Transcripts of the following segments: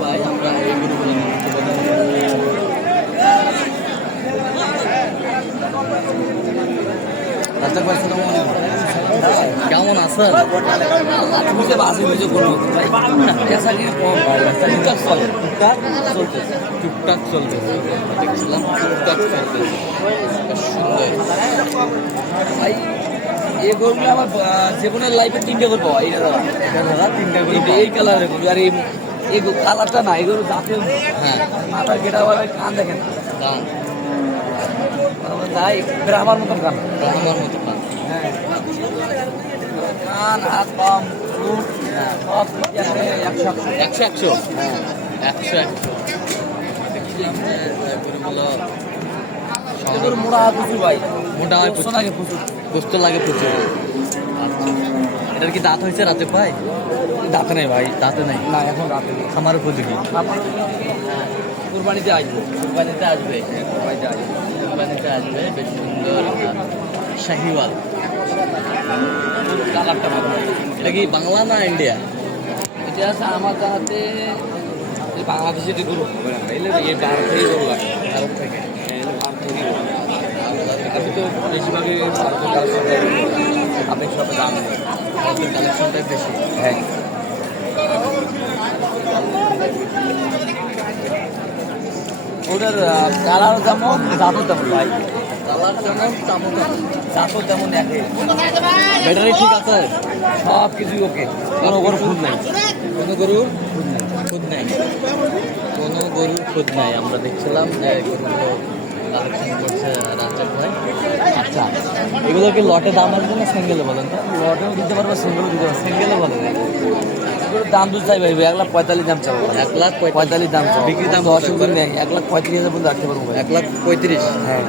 ভাই আমরা এই গরুগুলো কেমন আছেন? বুঝে বাসে বুঝে করবো ভাই টুকটাক চলে টুকটাক চলতেছে দেখছিলাম টুকটাক চলতেছে সুন্দর ভাই এই গরুগুলো আমার জীবনের লাইফে তিনটে করবো এইটা দাদা তিনটে করবো এই কালারের গরু আর এই কালারটা না এই গরু জাতীয় হ্যাঁ মাথার গেটা কান দেখেন কান যাই আমার মতন কান আমার মতো কান হ্যাঁ কান হাত পাম সব একশো একশো একশো হ্যাঁ একশো একশো দেখছিলাম যে গরুগুলো মোটা প্রচুর ভাই মোটা হয় প্রচুর লাগে প্রচুর গোস্ত লাগে প্রচুর এটার কি দাঁত হয়েছে রাতে ভাই দাঁতে নেই ভাই দাঁতে নেই না এখন রাতে নেই খামার উপযোগী কুরবানিতে আসবে কুরবানিতে আসবে কুরবানিতে আসবে বেশ সুন্দর শাহিওয়াল কালারটা ভালো এটা কি বাংলা না ইন্ডিয়া এটা আছে আমার হাতে বাংলাদেশে যে গরু হবে না এই ভারত থেকে গরু লাগে ভারত থেকে ভারত থেকে আমি তো বেশিরভাগই ভারতের কালেকশনটাই আপনি সব জানেন ভারতের কালেকশনটাই বেশি হ্যাঁ ওটার কালার যেমন দামও তেমন ভাই কালার যেমন তেমন দামও তেমন দেখে ব্যাটারি ঠিক আছে সব কিছুই ওকে কোনো গরু খুদ নাই কোনো গরুর খুদ নাই কোনো গরুর খুদ নাই আমরা দেখছিলাম যে গরুগুলো কালেকশন করছে রাজ্জাক ভাই আচ্ছা এগুলো কি লটে দাম আসবে না সিঙ্গেলে বলেন তো লটেও দিতে পারবো সিঙ্গেলও দিতে পারবো সিঙ্গেলে বলেন দাম তো চাই ভাই 1,45,000 দাম চাবো 1,45,000 দাম চাবো বিক্রি দাম অসুবিধা নেই 1,35,000 পর্যন্ত রাখতে পারবো 1,35,000 হ্যাঁ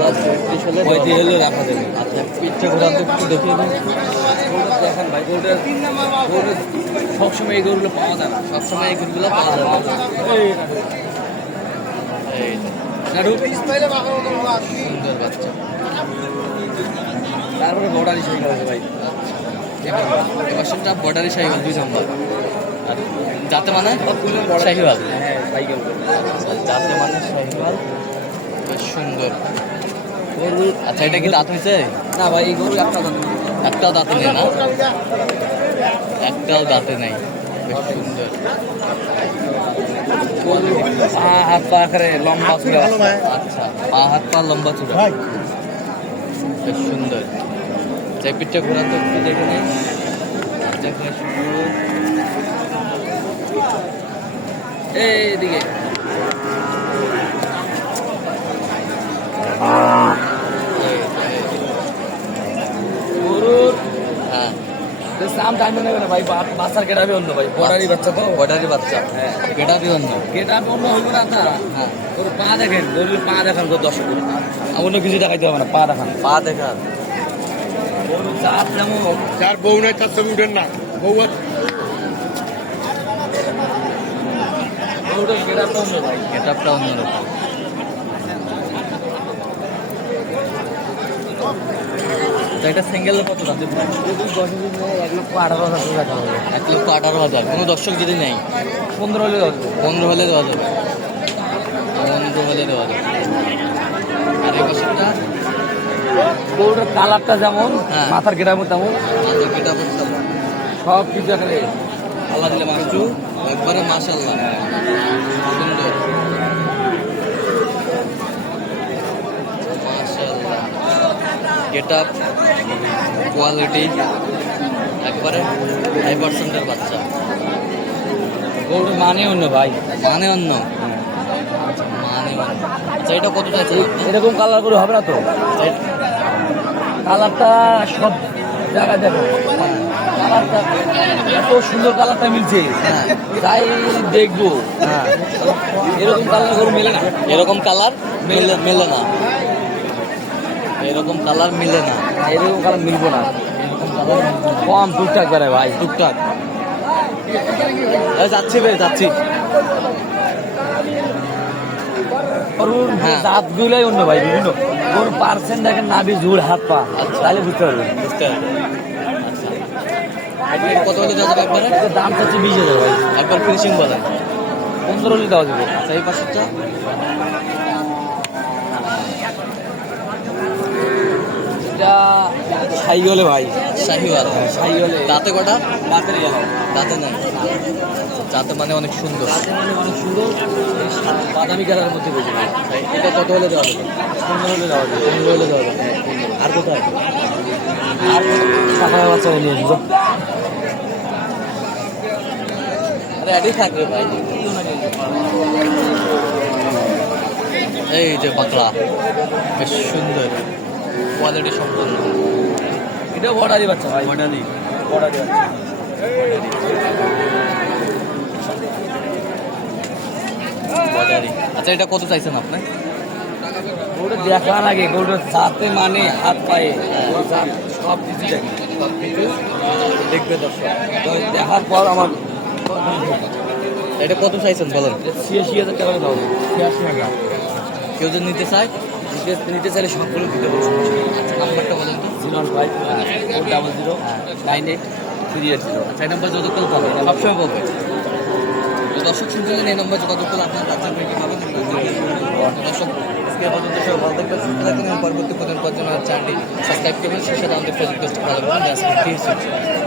1,35,000 হলে 35 হলে রাখা যাবে আচ্ছা ইচ্ছা করে তো একটু দেখিয়ে দিন দেখেন ভাই গরুটা সবসময় এই গরুগুলো পাওয়া যায় না সবসময় এই গরুগুলো পাওয়া যায় না সুন্দর বাচ্চা তারপরে বর্ডারি সাইকেল আছে ভাই এবার বর্ডারি সাইকেল 2 নম্বর যাতে মানে শাহিওয়াল সাইকেল যাতে মানে শাহিওয়াল বেশ সুন্দর গরু আচ্ছা এটা কি দাঁত হয়েছে না ভাই এই গরু একটাও দাঁতে নেই না একটাও দাঁতে নেই বেশ সুন্দর পা হাত পা করে লম্বা চূড়া আচ্ছা পা হাত পা লম্বা চূড়া বেশ সুন্দর জ্যাপিটটা ঘোরা তো একটু দেখে নেই এইদিকে গরুর হ্যাঁ দাম টাইমে নেবে না ভাই বাচ্চার গেটাবে অন্য ভাই বর্ডারি বাচ্চা তো বর্ডারি বাচ্চা হ্যাঁ গেটাবে অন্য হইব না তা হ্যাঁ ওর পা দেখেন গরুর পা দেখান দর্শক অন্য কিছু দেখাইতে হবে না পা দেখান পা দেখান গরুর চাপ যেমন যার বউ নাই তার ছবি উঠেন না বউ গেটাপটা অন্য ভাই গেটাপটা অন্যরকম এটা সিঙ্গেলের কত দাম 1,18,000 টাকা হবে 1,18,000 কোনো দর্শক যদি নেই 15 হলে দেওয়া যাবে 15 হলে দেওয়া যাবে 15 হলে দেওয়া যাবে আর এই বছরটা গরুটার কালারটা যেমন মাথার গেটাপও তেমন মাথার গেটাপও তেমন সব কিছু এখানে আল্লাহ দিলে মাছটু একবারে মাশাআল্লাহ সুন্দর মাশাআল্লাহ গেটআপ কোয়ালিটি একবারে 5% বাচ্চা গরুর মানে অন্য ভাই মানে অন্য মানে আচ্ছা এটা কত চাইছে এরকম কালার করে হবে না তো কালারটা সব জায়গায় দেখো কালারটা এত সুন্দর কালারটা মিলছে তাই দেখবো হ্যাঁ এরকম কালার গরু মেলে না এরকম কালার মেলে না এরকম কালার মিলে না এরকম কালার মিলবো না এরকম কালার কম টুকটাক বেড়ায় ভাই টুকটাক যাচ্ছি ভাই যাচ্ছি জাতগুলোই অন্য ভাই বিভিন্ন কোন পার্সেন্ট দেখেন নাভি ঝুল হাত পা তাহলে বুঝতে পারবেন কত হলে দেওয়া যাবে একবারে? দাম চাচ্ছে 20,000 ভাই, একবার ফিনিশিং বলেন। 15 হলে দেওয়া যাবে। আচ্ছা এই পাশেরটা এটা শাহিওয়ালে ভাই, শাহিওয়াল। শাহিওয়ালে দাঁতে কটা? দাঁতের গেল, দাঁতে নাই। দাঁতে মানে অনেক সুন্দর, মানে অনেক সুন্দর, বাদামি কালারের মধ্যে বেশি। এটা কত হলে দেওয়া যাবে? 15 হলে দেওয়া যাবে। 15 হলে দেওয়া যাবে। আর কোথায়? আর টাকা বাচ্চা নিয়ে আসবো। আরে এটাই থাকবে ভাই। এই যে পাকড়া, বেশ সুন্দর, কোয়ালিটি সম্পূর্ণ। এটা বর্ডারি বাচ্চা ভাই, বর্ডারি বাচ্চা। বর্ডারি। আচ্ছা এটা কত চাইছেন আপনি? ওটা দেখা লাগে, ওটা যাতে মানে হাত পায়ে সব কিছু দেখে, সব কিছু দেখবে দর্শক। তো দেখার পর আমার এটা কত চাইছেন বলেন? 86,000 টাকা দাও। 86,000। কেউ যদি নিতে চায়, নিতে চাইলে সবগুলো দিতে পারবো। নাম্বারটা বলেন তো? 01540098380। আচ্ছা এই নাম্বার যোগাযোগ করলে পাবেন, সবসময় বলবেন। দর্শক শুনতে এই নাম্বার যোগাযোগ করলে আপনার রাজ্যের মেয়েকে পাবেন। দর্শক আজকে পর্যন্ত সব ভালো থাকবেন, সুস্থ থাকবেন এবং পরবর্তী প্রতিদিন জন্য চ্যানেলটি সাবস্ক্রাইব করবেন। সেই সাথে আমাদের ফেসবুক পেজটি ফলো করবেন।